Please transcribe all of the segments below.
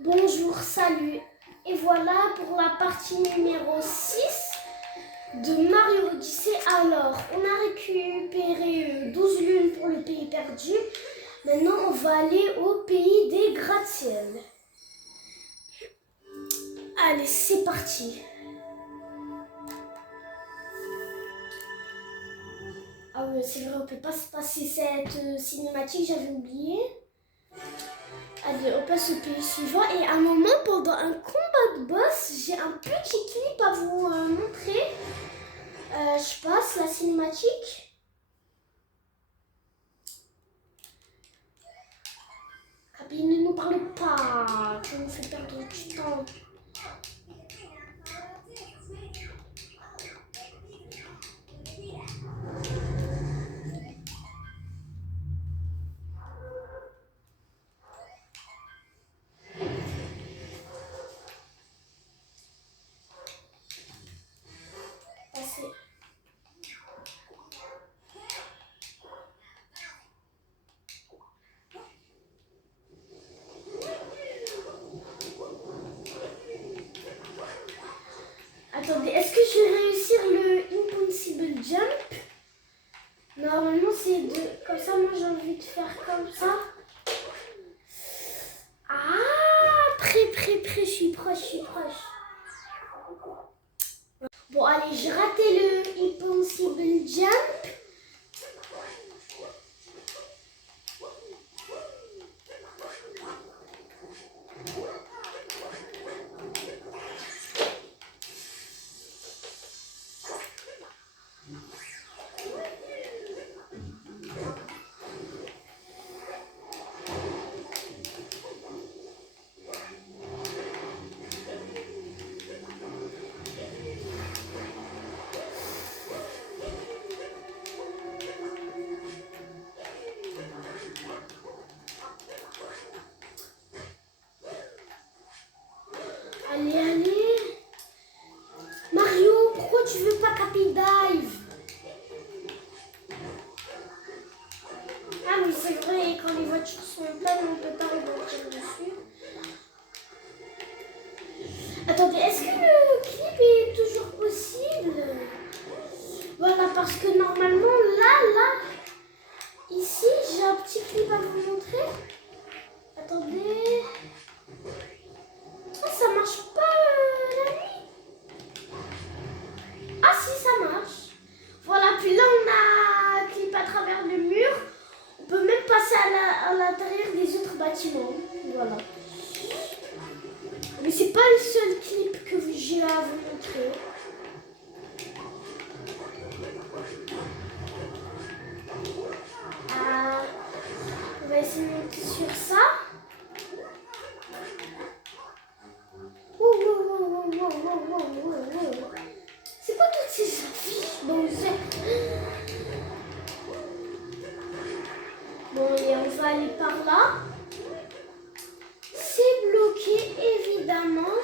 Bonjour, salut. Et voilà pour la partie numéro 6 de Mario Odyssey. Alors, on a récupéré 12 lunes pour le pays perdu. Maintenant, on va aller au pays des gratte-ciel. Allez, c'est parti. Ah oui, c'est vrai, on peut pas se passer cette cinématique, j'avais oublié. Allez, on passe au pays suivant. Et à un moment, pendant un combat de boss, j'ai un petit clip à vous montrer. Je passe la cinématique. Kaby, ne nous parle pas. Tu nous fais perdre du temps. Passer. Attendez, est-ce que je vais réussir le Impossible Jump? Normalement, c'est de... Comme ça, moi, j'ai envie de faire comme ça. Ah, prêt, je suis proche. Bon, allez, j'ai raté le Impossible Jump. Allez. Mario, pourquoi tu veux pas Cappy Dive? Ah oui, c'est vrai, quand les voitures sont pleines, on peut pas rebondir dessus. Attendez, est-ce que le clip est toujours possible? Voilà, parce que normalement, là, ici, j'ai un petit clip à vous montrer. Attendez. Ah, ça marche pas la nuit. Ah si, ça marche. Voilà, puis là, on a un clip à travers le mur. On peut même passer à l'intérieur des autres bâtiments. Voilà. Mais c'est pas le seul clip que j'ai à vous montrer. On va essayer de monter sur ça. C'est quoi toutes ces affiches? Bon, et on va aller par là. C'est bloqué, évidemment.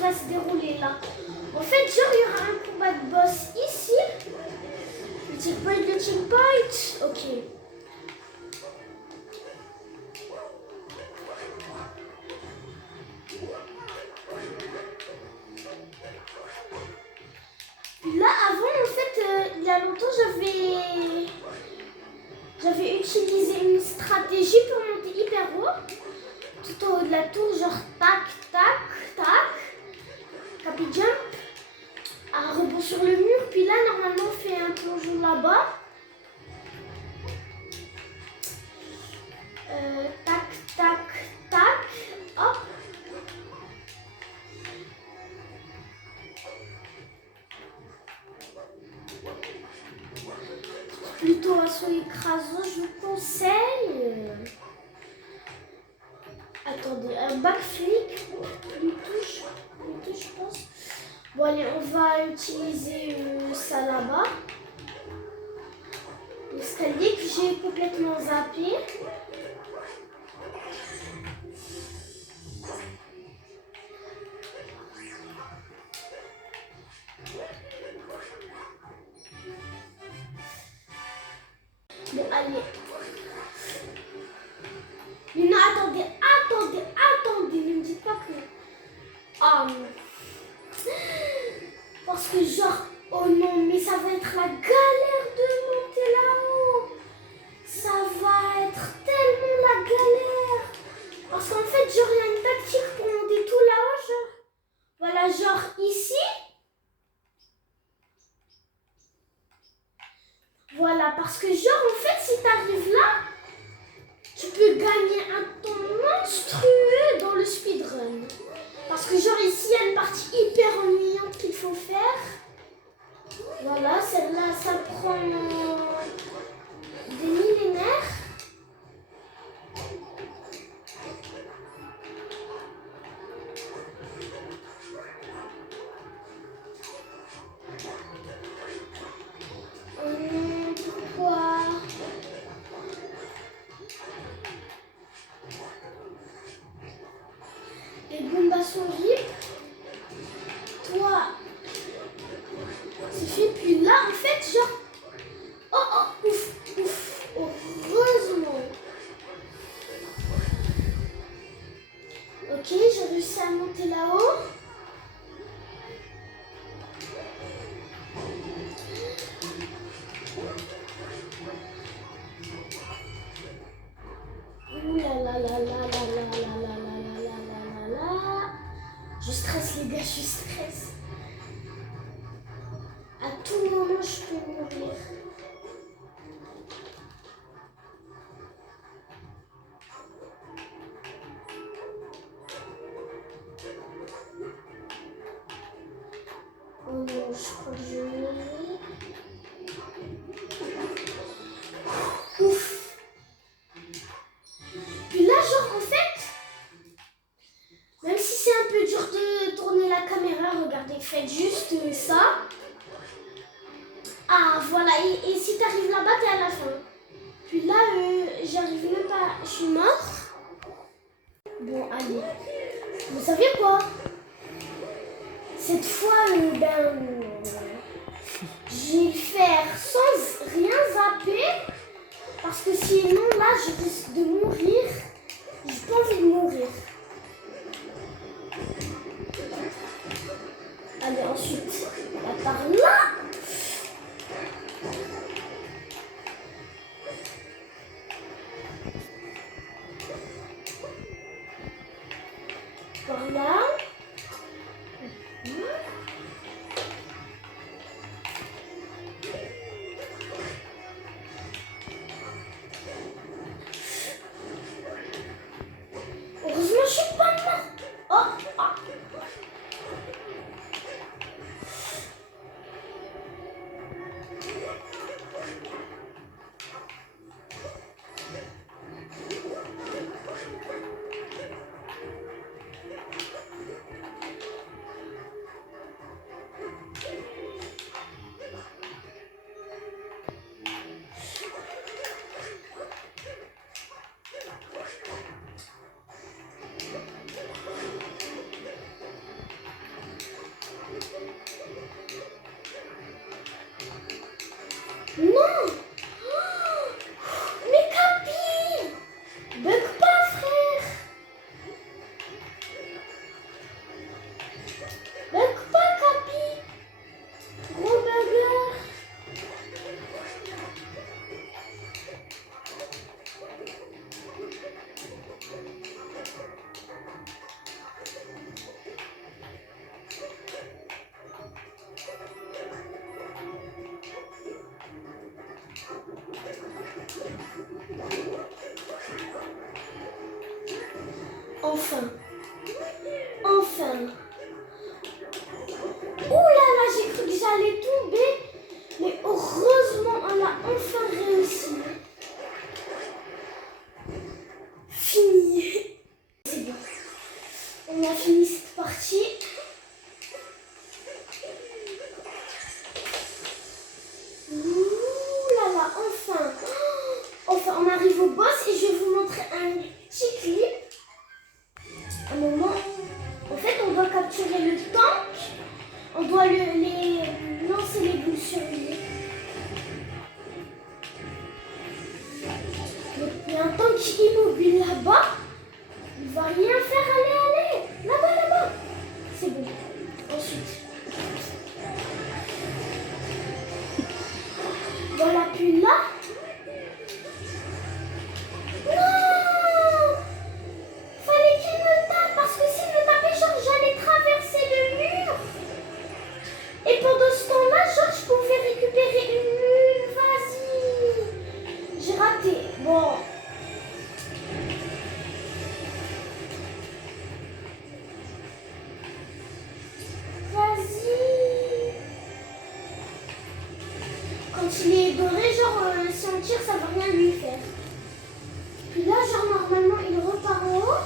Va se dérouler là. En fait, genre, il y aura un combat de boss ici. Le checkpoint. Ok. Là, avant, en fait, il y a longtemps, j'avais utilisé une stratégie pour monter hyper haut. tout en haut de la tour, genre tac, tac, tac. Capi jump. Un rebond sur le mur. Puis là, normalement, on fait un plongeon là-bas. Tac, tac, tac. Hop. Plutôt un saut écrasant, je vous conseille. Attendez, un backflip. Lui touche, je pense. Bon, allez, on va utiliser ça là-bas. L'escalier que j'ai complètement zappé. Bon, allez. Mais non, attendez, ne me dites pas que... Ah non. Parce que genre, oh non, mais ça va être la galère de monter là-haut. Ça va être tellement la galère. Parce qu'en fait, genre, il y a une tactique pour monter tout là-haut, genre. Voilà, genre ici. Voilà, parce que genre, en fait, si t'arrives là, tu peux gagner un temps monstrueux dans le speedrun. Parce que genre ici, il y a une partie hyper ennuyante qu'il faut faire. Voilà, celle-là, ça prend des millénaires. Pourquoi? Les bombes sont rip. Toi, c'est fait. Puis là, en fait, genre... Oh, ouf, heureusement. Ok, j'ai réussi à monter là-haut. Ouh là là là là là là là là là là là. Je stresse les gars, je stresse. À tout moment, je peux mourir. Oh non, je crois que je vais mourir. Ouf. Puis là, genre, en fait, même si c'est un peu dur de tourner la caméra, regardez, faites juste ça. Ah, voilà, et si t'arrives là-bas, t'es à la fin. Puis là, j'arrive même pas, je suis mort. Bon, allez. Vous savez quoi? Cette fois, je vais le faire sans rien zapper. Parce que sinon, là, je risque de mourir. J'ai pas envie de mourir. Allez, ensuite, on va par là. Par là. Heureusement, je suis pas mort. Oh, ah. Enfin. Enfin. Ouh là là, j'ai cru que j'allais tomber. Mais heureusement, on a enfin réussi. Fini. C'est bon. On a fini cette partie. Ouh là là, enfin. Enfin, on arrive au boss et je vais vous montrer un petit clip. Un moment. En fait, on doit capturer le tank. On doit lancer les boules sur lui. Il y a un tank immobile là-bas. Il va rien faire. Allez, allez. Là-bas, là-bas. C'est bon. Ensuite. Voilà, puis là. Non! Fallait qu'il me tape parce que s'il me tapait, genre, j'allais traverser le mur. Et pendant ce temps-là, genre, je pouvais récupérer une mule. Vas-y. J'ai raté. Bon. Vas-y. Quand il est doré, genre, si on tire, ça va rien lui faire. Puis là, genre, normalement, il repart en haut.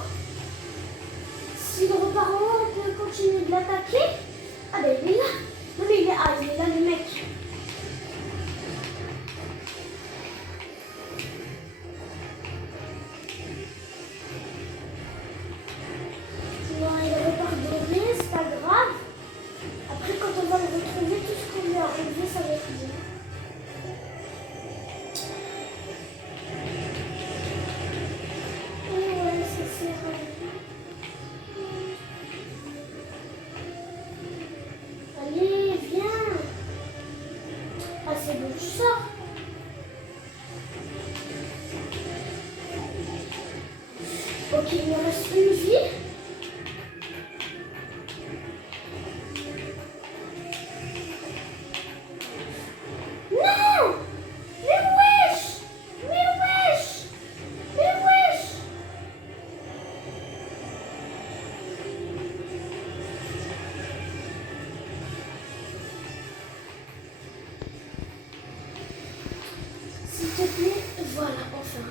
S'il repart en haut, on peut continuer de l'attaquer. Ah ben, il est là. Non mais il est là, le mec. Non, il repart doré, c'est pas grave. Après, quand on va le retrouver, tout ce qu'on lui a enlevé, ça va être bien. Allez, viens. Ah, c'est bon, tu sors. Ok, il me reste une vie. Non! Mais wesh! Mais wesh! Mais wesh! S'il te plaît, voilà, enfin.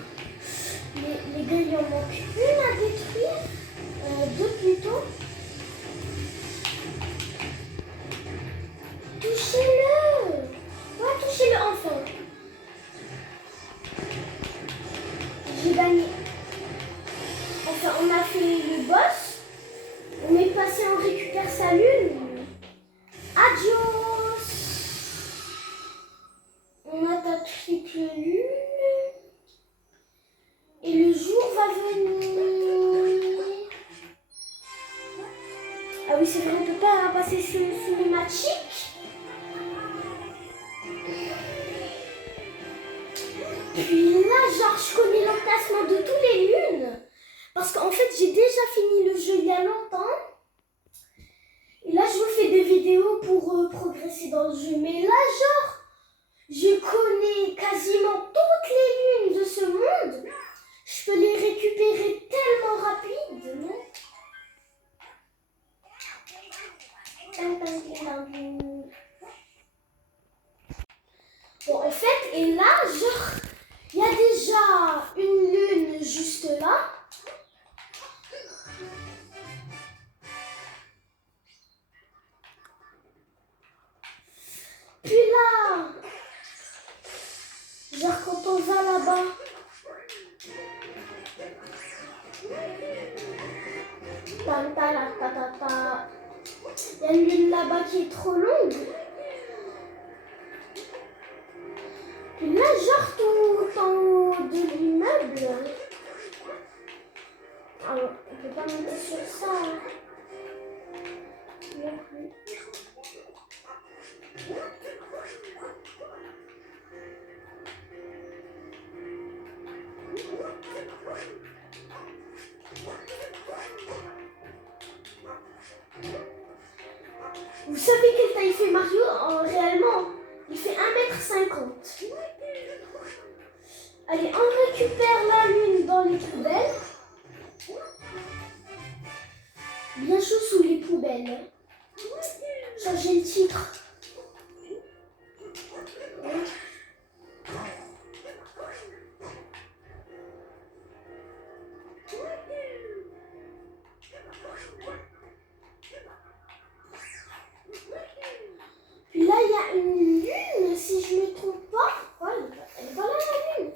Les gars, il en manque une à détruire. Deux plutôt. Touchez-le! Ouais, touchez-le enfin. J'ai gagné. Enfin, on a fait le boss. On est passé, on récupère sa lune. Adios! On a ta triple lune. Et le jour va venir. Ah oui, c'est vrai, on ne peut pas passer sur une cinématique. Puis là, genre, je connais l'emplacement de tous les lunes. Parce qu'en fait, j'ai déjà fini le jeu il y a longtemps. Et là, je vous fais des vidéos pour progresser dans le jeu. Mais là, genre, je connais quasiment toutes les lunes de ce monde. Je peux les récupérer tellement rapide, non? Bon, en fait, et là, genre, il y a déjà une lune juste là. Puis là, genre quand on va là-bas, il y a une lune là-bas qui est trop longue. Puis là, genre tout en haut de l'immeuble. Alors, on peut pas monter sur ça. Non plus. Vous savez quelle taille fait Mario? Réellement, il fait 1,50 m. Allez, on récupère la lune dans les poubelles. bien chaud sous les poubelles. Changer le titre. Puis là, il y a une lune, si je ne me trompe pas. Ouais, elle est pas là, la lune.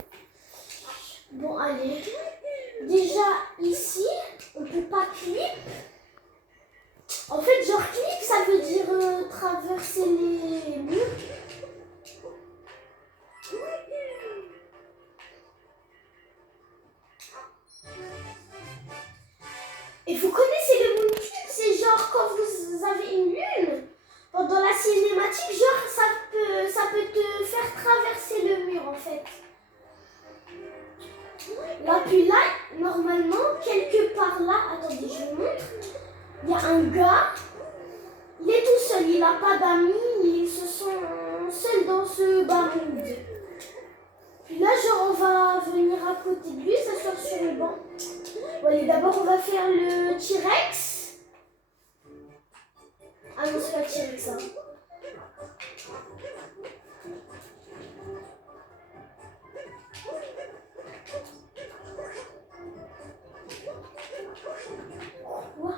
Bon, allez. Déjà, ici, on peut pas clip. En fait, genre clip, ça veut dire traverser les murs. Et vous connaissez le moon clip, c'est genre quand vous avez une lune, pendant la cinématique, genre ça peut te faire traverser le mur en fait. Là, puis là, normalement, quelque part là, attendez, je vous montre, il y a un gars, il est tout seul, il n'a pas d'amis, ils se sont seuls dans ce baroud. Puis là, genre, on va venir à côté de lui, s'asseoir sur le banc. Bon, allez, d'abord, on va faire le T-Rex. Ah non, c'est pas le T-Rex, hein. Quoi?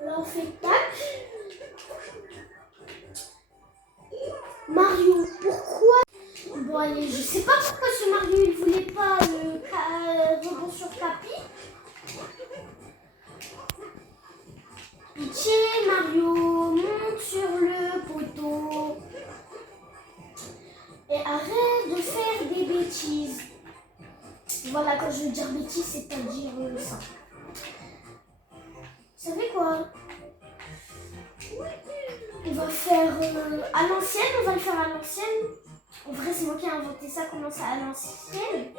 Là, on fait tac. Mario, pourquoi? Bon, allez, je sais pas pourquoi ce Mario, il voulait pas le rebond sur tapis. Pitié, Mario, monte sur le poteau. Et arrête de faire des bêtises. Voilà, quand je veux dire bêtises, c'est-à-dire ça. Vous savez quoi? On va faire à l'ancienne, on va le faire à l'ancienne. En vrai, c'est moi qui ai inventé ça, comment ça à l'ancienne.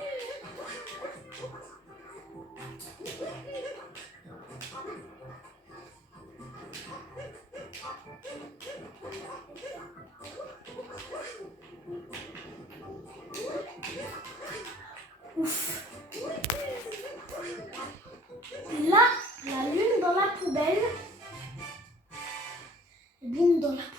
Ouf. Là, la lune dans la poubelle. Boum dans la poubelle.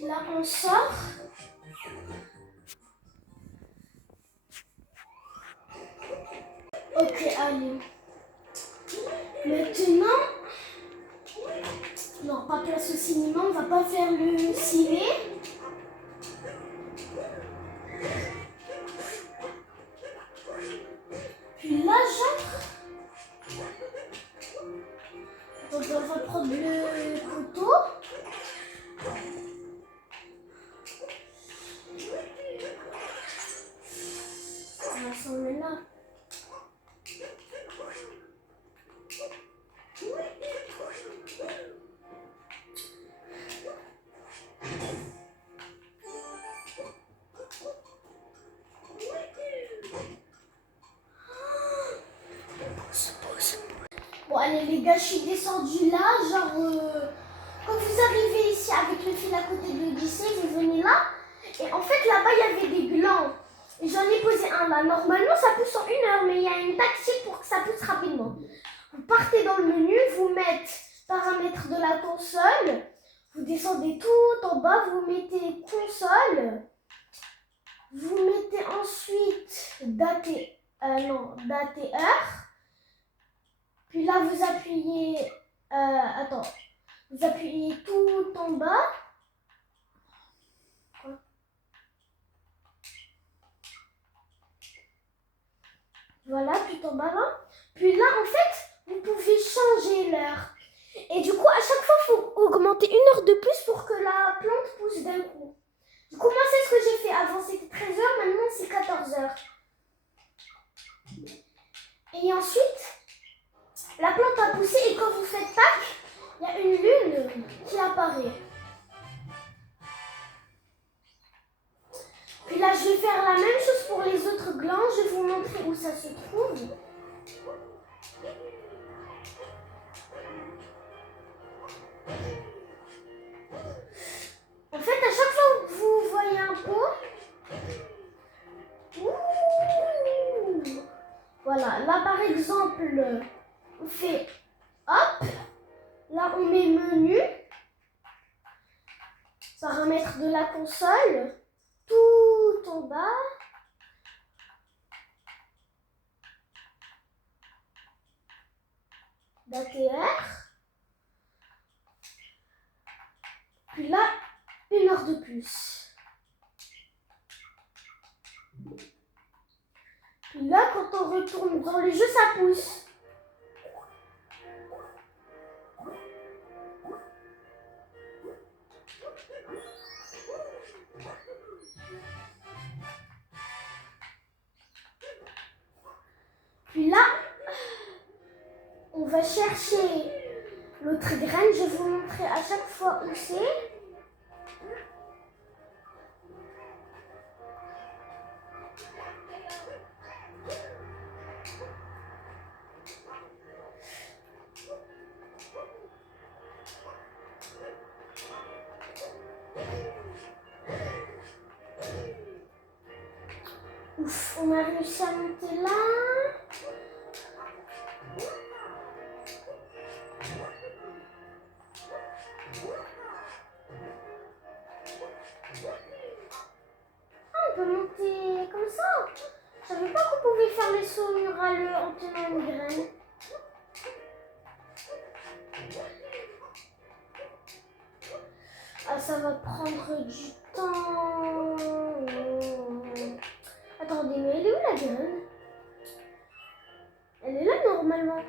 Là, on sort. Ok, allez. Maintenant, non, pas place au cinéma, on va pas faire le ciné. Puis là, j'entre. Donc, on va prendre le couteau. On va s'en mettre là. Bon, allez les gars, je suis descendue là, genre, quand vous arrivez ici avec le fil à côté de l'Odyssée, vous venez là, et en fait là-bas il y avait des glands, et j'en ai posé un là. Normalement ça pousse en 1 heure, mais il y a une tactique pour que ça pousse rapidement. Vous partez dans le menu, vous mettez paramètres de la console, vous descendez tout en bas, vous mettez console, vous mettez ensuite date et heure. Puis là, vous appuyez, vous appuyez tout en bas. Voilà, tout en bas là. Puis là, en fait, vous pouvez changer l'heure. Et du coup, à chaque fois, il faut augmenter 1 heure de plus pour que la plante pousse d'un coup. Du coup, moi, c'est ce que j'ai fait. Avant, c'était 13 heures, maintenant, c'est plusieurs heures. Et ensuite, la plante a poussé et quand vous faites Pâques, il y a une lune qui apparaît. Puis là, je vais faire la même chose pour les autres glands. Je vais vous montrer où ça se trouve. En fait, à chaque fois que vous voyez un pot, voilà, là par exemple, on fait hop, là on met menu, paramètres de la console, tout en bas. D'ATR. Puis là, 1 heure de plus. Puis là, quand on retourne dans le jeu, ça pousse. Puis là, on va chercher l'autre graine. Je vais vous montrer à chaque fois où c'est. Ouf, on a réussi à monter là. Ah, on peut monter comme ça. Je savais pas qu'on pouvait faire les sauts muraleux en tenant une graine. Ah, ça va prendre du temps. Attendez, mais elle est où la graine? Elle est là normalement.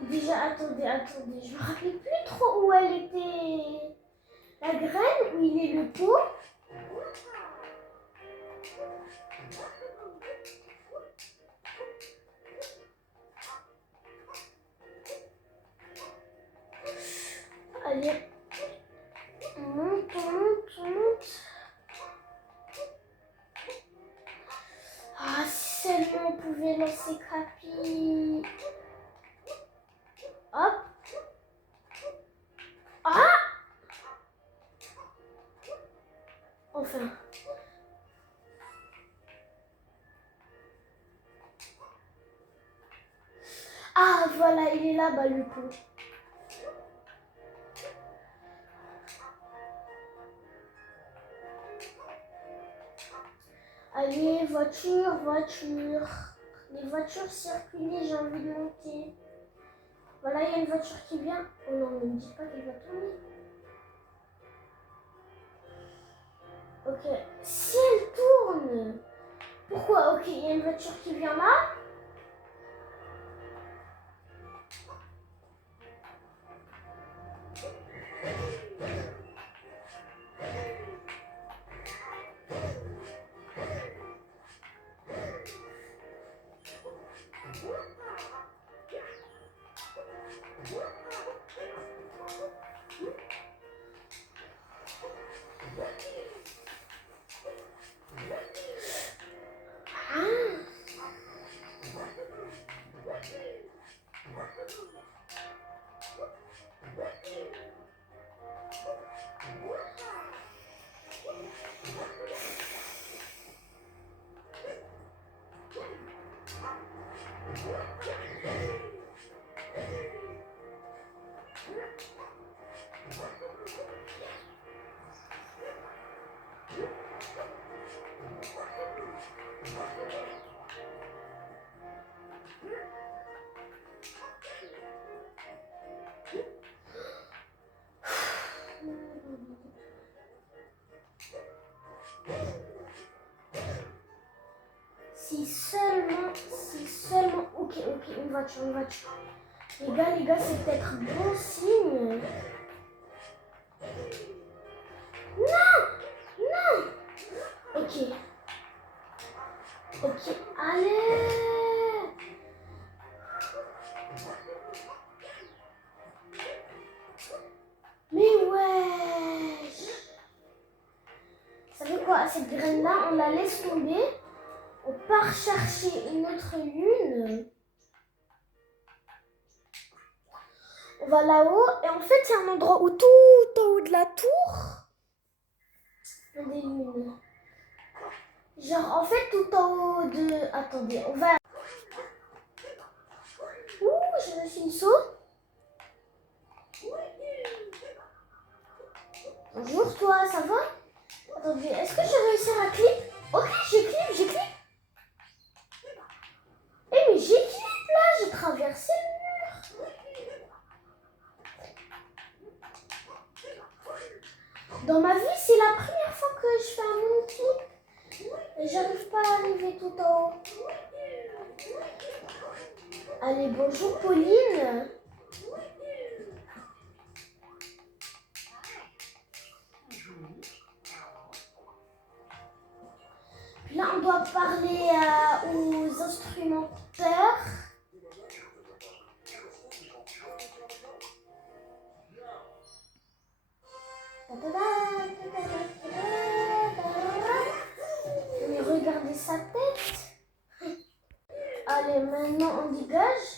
Déjà, attendez, je me rappelle plus trop où elle était. La graine, où il est le pot. Allez, monte. Ah, si seulement on pouvait lancer Capi. Hop. Ah! Enfin. Ah, voilà, il est là-bas le pot. Allez, voiture. Les voitures circulent, j'ai envie de monter. Voilà, il y a une voiture qui vient. Oh non, ne me dites pas qu'elle va tourner. Ok, si elle tourne. Pourquoi? Ok, il y a une voiture qui vient là. Si seulement, ok, une voiture. Les gars, c'est peut-être bon signe. Non! Non! Ok. Ok, allez! Mais ouais! Vous savez quoi? Cette graine-là, on la laisse tomber. On part chercher une autre lune. On va là-haut. Et en fait, il y a un endroit où tout en haut de la tour, il y a des lunes. Genre, en fait, tout en haut de... Attendez, on va... Ouh, j'ai reçu une saut. Bonjour, toi, ça va? Attendez, est-ce que je vais réussir à clip? Ok, j'ai clip. Eh, mais j'ai clip, là, j'ai traversé le mur. Dans ma vie, c'est la première fois que je fais un mini-clip. Et j'arrive pas à arriver tout en haut. Allez, bonjour Pauline. Puis là, on doit parler aux instrumenteurs. Mais regardez sa tête. Allez, maintenant on dégage.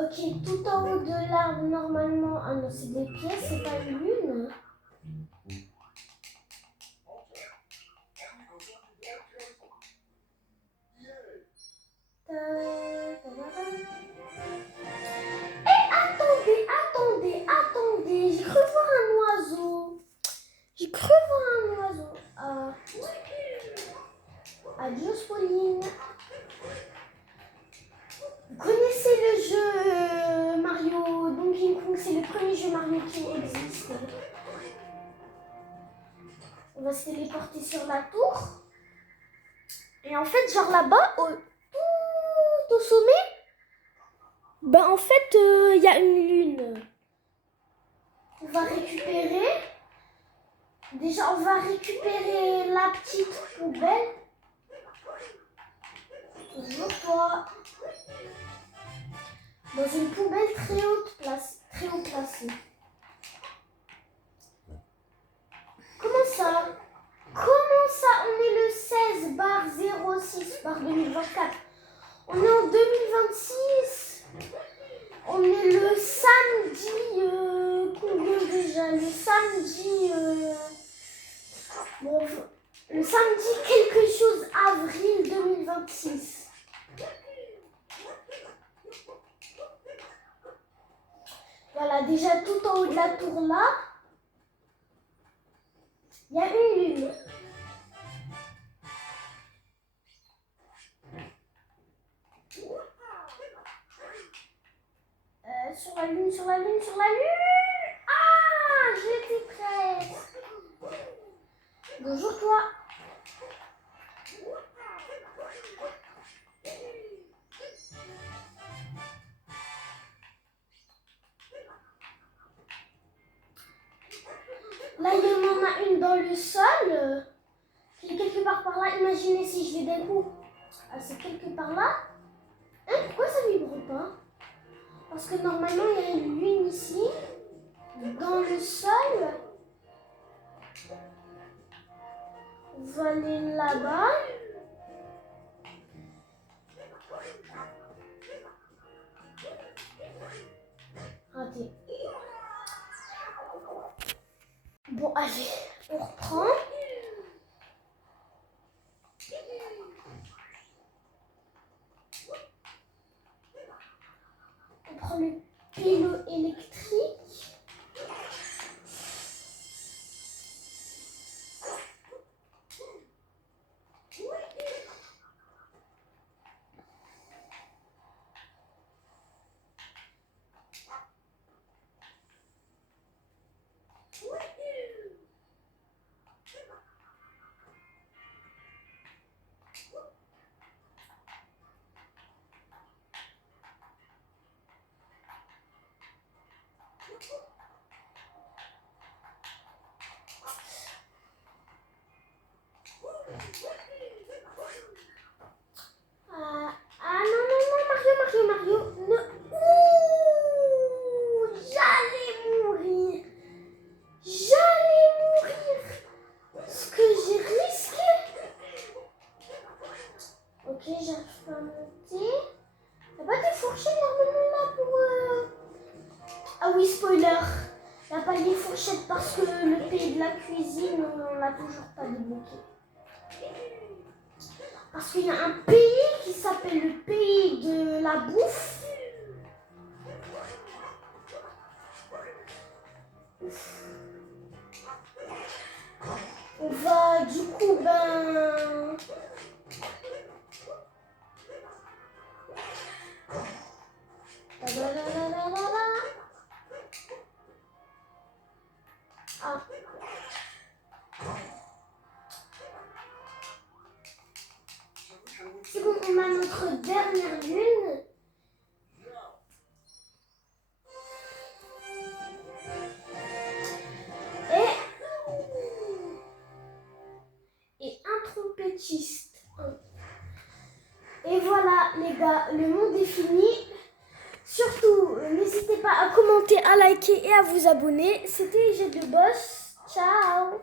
Ok, tout en haut de l'arbre, normalement... Ah non, c'est des pièces, c'est pas une lune. Attendez, j'ai cru voir un oiseau. Ah. Adios, Pauline. Vous connaissez le jeu Mario Donkey Kong, c'est le premier jeu Mario qui existe. On va se téléporter sur la tour. Et en fait, genre là-bas, tout au sommet, ben en fait, il y a une lune. On va récupérer. Déjà, on va récupérer la petite poubelle. Toujours toi. Dans une poubelle très haut placée. Comment ça? On est le 16 bar 06 bar 2024. On est en 2026. On est le samedi. Combien déjà? Le samedi. Bon, le samedi quelque chose avril 2026. Voilà, déjà tout en haut de la tour là, il y a une lune. Sur la lune. Ah, j'étais prête. Bonjour toi. Là, il y en a une dans le sol, qui est quelque part par là. Imaginez si je l'ai d'un coup. Ah, c'est quelque part là. Hein, pourquoi ça vibre pas? Parce que normalement, il y a une lune ici, dans le sol. On va aller là-bas. Raté. Bon, allez, on reprend. On prend le pilote électrique. Parce que le pays de la cuisine, on l'a toujours pas débloqué. Parce qu'il y a un pays qui s'appelle le pays de la bouffe. On va du coup, Ah. C'est bon, on a notre dernière lune. Et un trompettiste. Et voilà les gars, le monde est fini. Surtout, n'hésitez pas à commenter, à liker et à vous abonner. C'était Jet de Boss. Ciao.